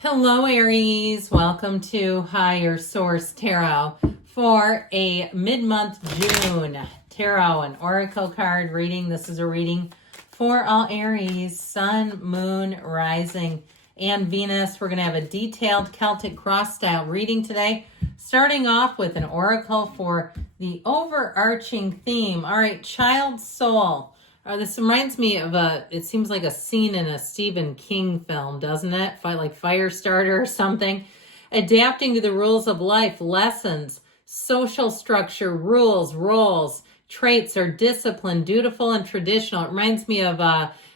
Hello, Aries. Welcome to Higher Source Tarot for a mid-month June tarot and oracle card reading. This is a reading for all Aries, Sun, Moon, Rising, and Venus. We're going to have a detailed Celtic cross-style reading today, starting off with an oracle for the overarching theme. All right, child soul. This reminds me of it seems like a scene in a Stephen King film, doesn't it? Like Firestarter or something. Adapting to the rules of life, lessons, social structure, rules, roles, traits are disciplined, dutiful, and traditional. It reminds me of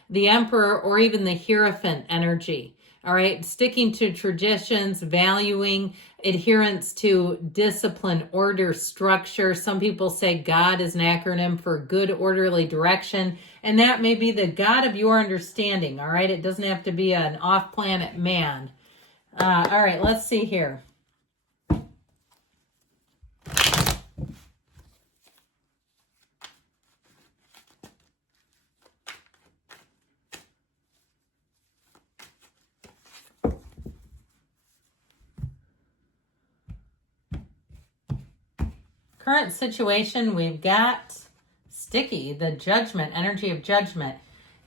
the Emperor or even the Hierophant energy. All right, sticking to traditions, valuing adherence to discipline, order, structure. Some people say God is an acronym for good, orderly direction, and that may be the God of your understanding. All right, it doesn't have to be an off-planet man. All right, let's see here. Current situation, we've got sticky, the judgment, energy of judgment.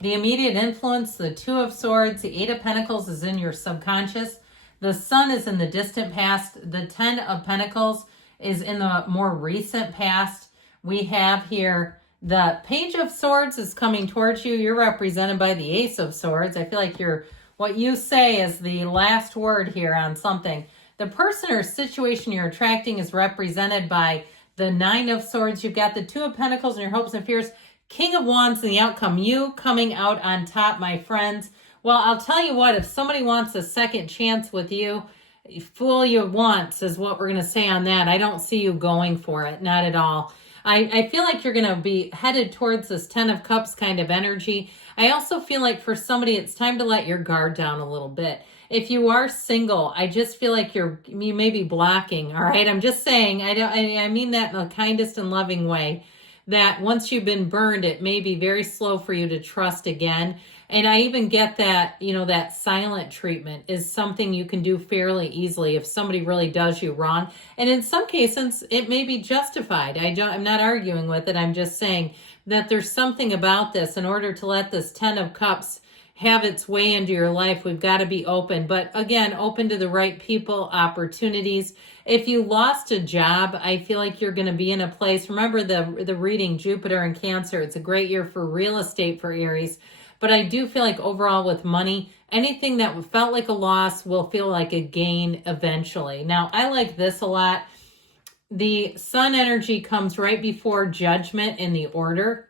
The immediate influence, the Two of Swords, the Eight of Pentacles is in your subconscious. The Sun is in the distant past. The Ten of Pentacles is in the more recent past. We have here the Page of Swords is coming towards you. You're represented by the Ace of Swords. I feel like what you say is the last word here on something. The person or situation you're attracting is represented by the Nine of Swords. You've got the Two of Pentacles and your hopes and fears. King of Wands and the outcome. You coming out on top, my friends. Well, I'll tell you what, if somebody wants a second chance with you, fool you once is what we're going to say on that. I don't see you going for it. Not at all. I feel like you're going to be headed towards this Ten of Cups kind of energy. I also feel like for somebody, it's time to let your guard down a little bit. If you are single, I just feel like you may be blocking, all right? I'm just saying, I mean that in the kindest and loving way, that once you've been burned, it may be very slow for you to trust again. And I even get that, that silent treatment is something you can do fairly easily if somebody really does you wrong. And in some cases, it may be justified. I'm not arguing with it. I'm just saying that there's something about this. In order to let this Ten of Cups have its way into your life, we've got to be open. But again, open to the right people, opportunities. If you lost a job, I feel like you're going to be in a place. Remember the reading, Jupiter and Cancer. It's a great year for real estate for Aries. But I do feel like overall with money, anything that felt like a loss will feel like a gain eventually. Now, I like this a lot. The Sun energy comes right before Judgment in the order.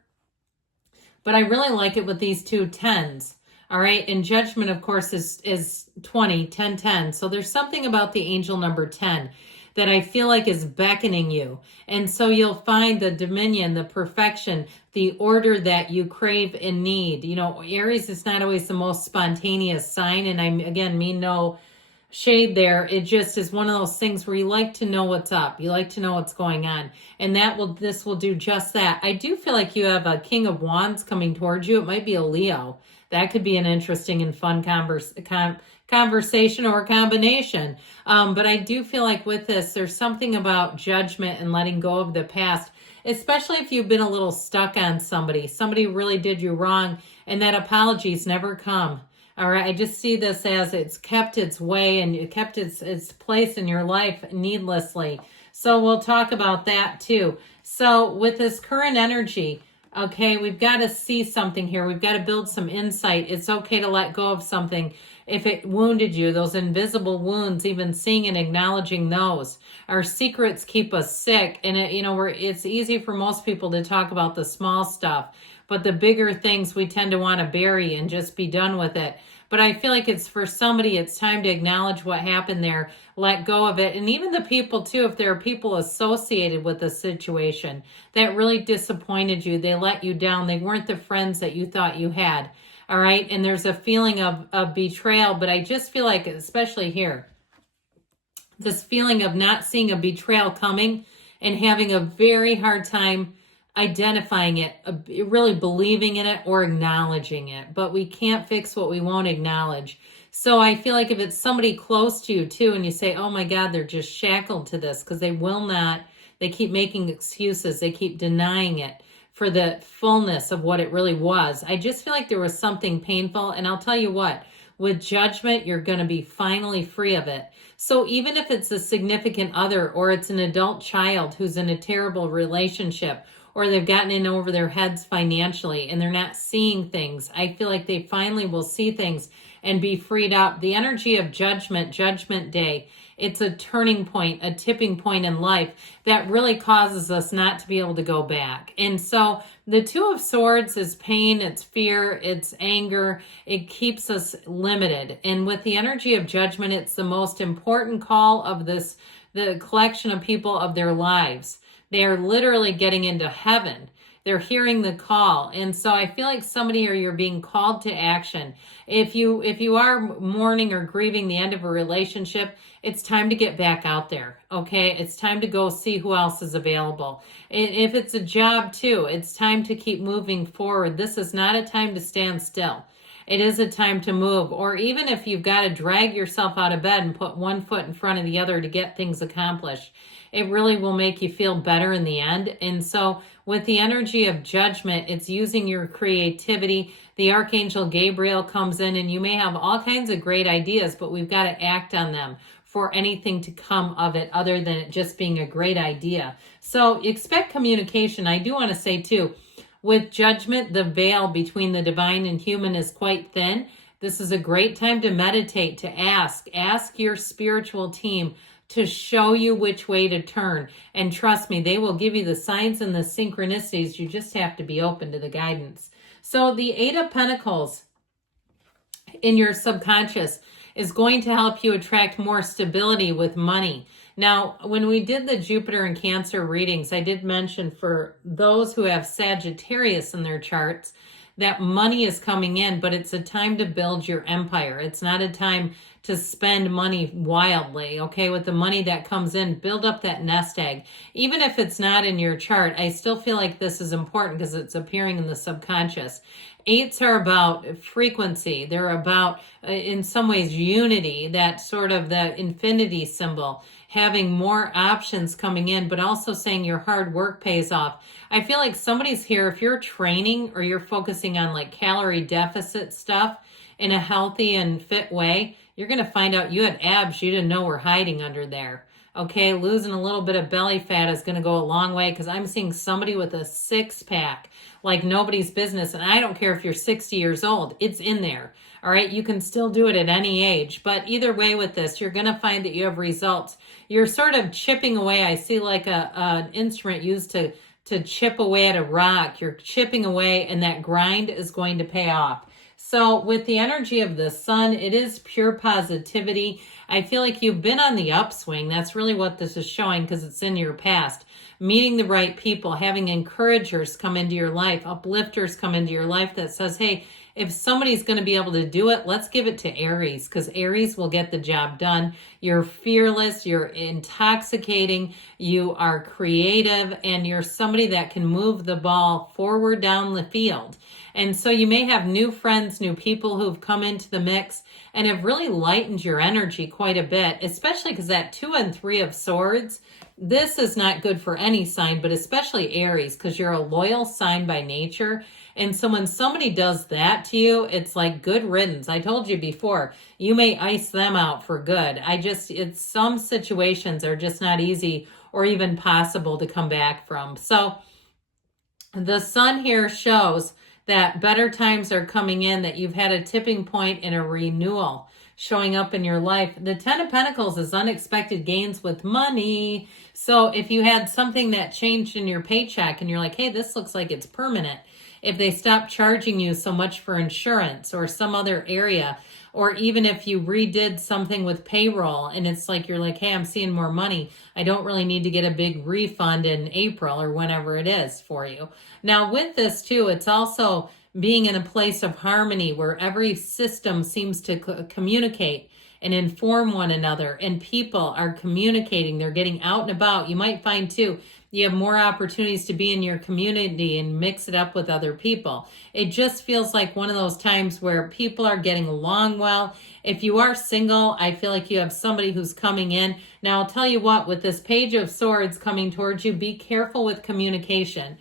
But I really like it with these two tens. All right, and Judgment, of course, is 20, 10, 10. So there's something about the angel number 10 that I feel like is beckoning you. And so you'll find the dominion, the perfection, the order that you crave and need. Aries is not always the most spontaneous sign, and I, again, mean no shade there. It just is one of those things where you like to know what's up. You like to know what's going on. And this will do just that. I do feel like you have a King of Wands coming towards you. It might be a Leo. That could be an interesting and fun conversation or combination. But I do feel like with this, there's something about judgment and letting go of the past, especially if you've been a little stuck on somebody. Somebody really did you wrong, and that apologies never come. All right, I just see this as it's kept its way and it kept its place in your life needlessly. So we'll talk about that too. So with this current energy, okay, we've got to see something here. We've got to build some insight. It's okay to let go of something if it wounded you, those invisible wounds, even seeing and acknowledging those. Our secrets keep us sick, and it's easy for most people to talk about the small stuff, but the bigger things we tend to want to bury and just be done with it. But I feel like it's for somebody, it's time to acknowledge what happened there, let go of it. And even the people too, if there are people associated with the situation that really disappointed you, they let you down, they weren't the friends that you thought you had. All right. And there's a feeling of betrayal, but I just feel like, especially here, this feeling of not seeing a betrayal coming and having a very hard time identifying it, really believing in it or acknowledging it. But we can't fix what we won't acknowledge. So I feel like if it's somebody close to you too, and you say, oh my God, they're just shackled to this because they will not, they keep making excuses, they keep denying it for the fullness of what it really was. I just feel like there was something painful. And I'll tell you what, with judgment, you're going to be finally free of it. So even if it's a significant other or it's an adult child who's in a terrible relationship, or they've gotten in over their heads financially and they're not seeing things, I feel like they finally will see things and be freed up. The energy of judgment, judgment day, it's a turning point, a tipping point in life that really causes us not to be able to go back. And so the Two of Swords is pain, it's fear, it's anger. It keeps us limited. And with the energy of judgment, it's the most important call of this, the collection of people of their lives. They are literally getting into heaven. They're hearing the call. And so I feel like somebody here, you're being called to action. If you are mourning or grieving the end of a relationship, it's time to get back out there. Okay. It's time to go see who else is available. And if it's a job too, it's time to keep moving forward. This is not a time to stand still. It is a time to move. Or even if you've got to drag yourself out of bed and put one foot in front of the other to get things accomplished, it really will make you feel better in the end. And so with the energy of judgment, it's using your creativity. The Archangel Gabriel comes in and you may have all kinds of great ideas, but we've got to act on them for anything to come of it other than it just being a great idea. So expect communication. I do want to say too, with judgment, the veil between the divine and human is quite thin. This is a great time to meditate, to ask your spiritual team to show you which way to turn. And trust me, they will give you the signs and the synchronicities. You just have to be open to the guidance. So the Eight of Pentacles in your subconscious is going to help you attract more stability with money. Now, when we did the Jupiter and Cancer readings, I did mention for those who have Sagittarius in their charts, that money is coming in, but it's a time to build your empire. It's not a time to spend money wildly, okay? With the money that comes in, build up that nest egg. Even if it's not in your chart, I still feel like this is important because it's appearing in the subconscious. Eights are about frequency. They're about, in some ways, unity, that sort of the infinity symbol, having more options coming in, but also saying your hard work pays off. I feel like somebody's here, if you're training or you're focusing on like calorie deficit stuff in a healthy and fit way, you're going to find out you had abs you didn't know were hiding under there. Okay, losing a little bit of belly fat is going to go a long way because I'm seeing somebody with a six-pack like nobody's business. And I don't care if you're 60 years old, it's in there. All right, you can still do it at any age. But either way with this, you're going to find that you have results. You're sort of chipping away. I see like an instrument used to chip away at a rock. You're chipping away and that grind is going to pay off. So with the energy of the sun, it is pure positivity. I feel like you've been on the upswing. That's really what this is showing because it's in your past. Meeting the right people, having encouragers come into your life, uplifters come into your life that says, hey, if somebody's going to be able to do it, let's give it to Aries because Aries will get the job done. You're fearless, you're intoxicating, you are creative, and you're somebody that can move the ball forward down the field. And so you may have new friends, new people who've come into the mix and have really lightened your energy quite a bit, especially because that 2 and 3 of Swords, this is not good for any sign, but especially Aries, because you're a loyal sign by nature. And so when somebody does that to you, it's like good riddance. I told you before, you may ice them out for good. It's some situations are just not easy or even possible to come back from. So the sun here shows that better times are coming in, that you've had a tipping point and a renewal showing up in your life. The 10 of Pentacles is unexpected gains with money. So if you had something that changed in your paycheck and you're like, hey, this looks like it's permanent. If they stop charging you so much for insurance or some other area, or even if you redid something with payroll and it's like, you're like, hey, I'm seeing more money. I don't really need to get a big refund in April or whenever it is for you. Now with this too, it's also being in a place of harmony where every system seems to communicate and inform one another, and people are communicating. They're getting out and about. You might find too, you have more opportunities to be in your community and mix it up with other people. It just feels like one of those times where people are getting along well. If you are single, I feel like you have somebody who's coming in. Now, I'll tell you what, with this Page of Swords coming towards you, be careful with communication.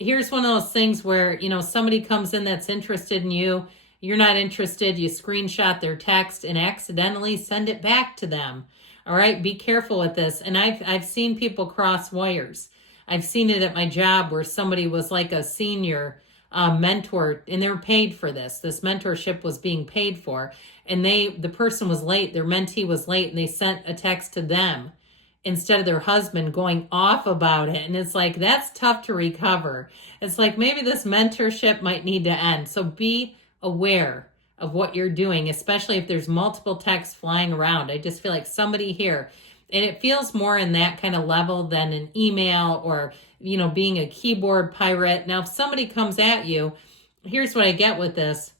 Here's one of those things where, somebody comes in that's interested in you. You're not interested. You screenshot their text and accidentally send it back to them. All right, be careful with this. And I've seen people cross wires. I've seen it at my job where somebody was like a senior mentor, and they were paid for this. This mentorship was being paid for, and the person was late. Their mentee was late, and they sent a text to them instead of their husband, going off about it. And it's like, that's tough to recover. It's like, maybe this mentorship might need to end. So be aware of what you're doing, especially if there's multiple texts flying around. I just feel like somebody here, and it feels more in that kind of level than an email or, being a keyboard pirate. Now, if somebody comes at you, here's what I get with this.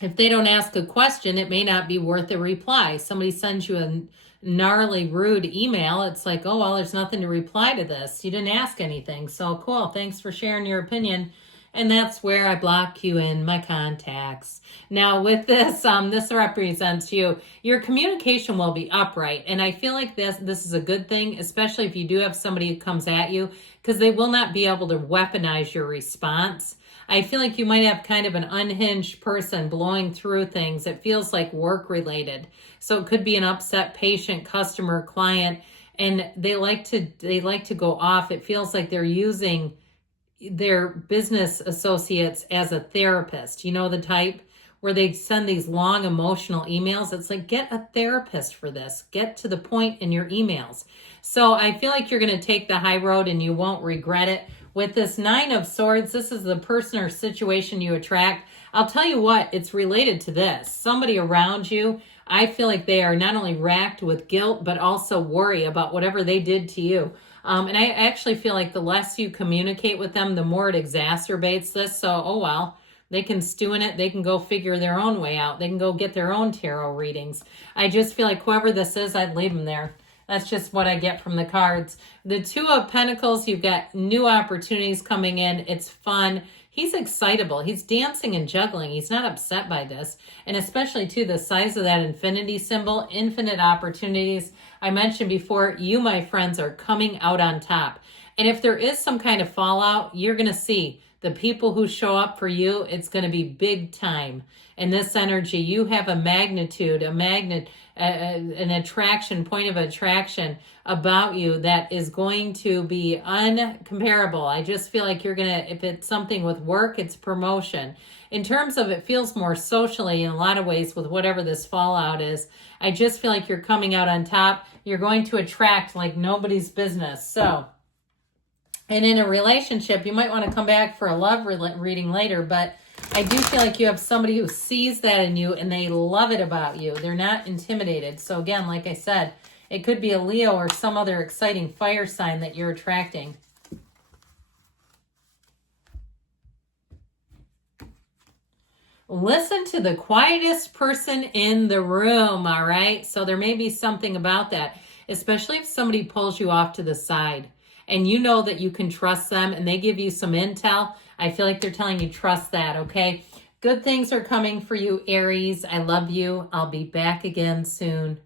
If they don't ask a question, it may not be worth a reply. Somebody sends you a gnarly, rude email. It's like, oh, well, there's nothing to reply to this. You didn't ask anything. So cool. Thanks for sharing your opinion. And that's where I block you in my contacts. Now with this, this represents you. Your communication will be upright. And I feel like this is a good thing, especially if you do have somebody who comes at you, because they will not be able to weaponize your response. I feel like you might have kind of an unhinged person blowing through things. It feels like work related. So it could be an upset patient, customer, client, and they like to go off. It feels like they're using their business associates as a therapist. You know the type where they send these long emotional emails. It's like, get a therapist for this. Get to the point in your emails. So I feel like you're going to take the high road and you won't regret it. With this Nine of Swords, this is the person or situation you attract. I'll tell you what, it's related to this. Somebody around you, I feel like they are not only racked with guilt, but also worry about whatever they did to you. And I actually feel like the less you communicate with them, the more it exacerbates this. So, oh well, they can stew in it. They can go figure their own way out. They can go get their own tarot readings. I just feel like whoever this is, I'd leave them there. That's just what I get from the cards. The Two of Pentacles, you've got new opportunities coming in. It's fun. He's excitable. He's dancing and juggling. He's not upset by this. And especially, too, the size of that infinity symbol, infinite opportunities. I mentioned before, you, my friends, are coming out on top. And if there is some kind of fallout, you're going to see the people who show up for you, it's going to be big time. In this energy, you have a magnitude, an attraction, point of attraction about you that is going to be uncomparable. I just feel like you're going to, if it's something with work, it's promotion. In terms of, it feels more socially in a lot of ways with whatever this fallout is. I just feel like you're coming out on top. You're going to attract like nobody's business. So, and in a relationship, you might want to come back for a love reading later, but I do feel like you have somebody who sees that in you and they love it about you. They're not intimidated. So again, like I said, it could be a Leo or some other exciting fire sign that you're attracting. Listen to the quietest person in the room, all right? So there may be something about that, especially if somebody pulls you off to the side and you know that you can trust them and they give you some intel. I feel like they're telling you trust that, okay? Good things are coming for you, Aries. I love you. I'll be back again soon.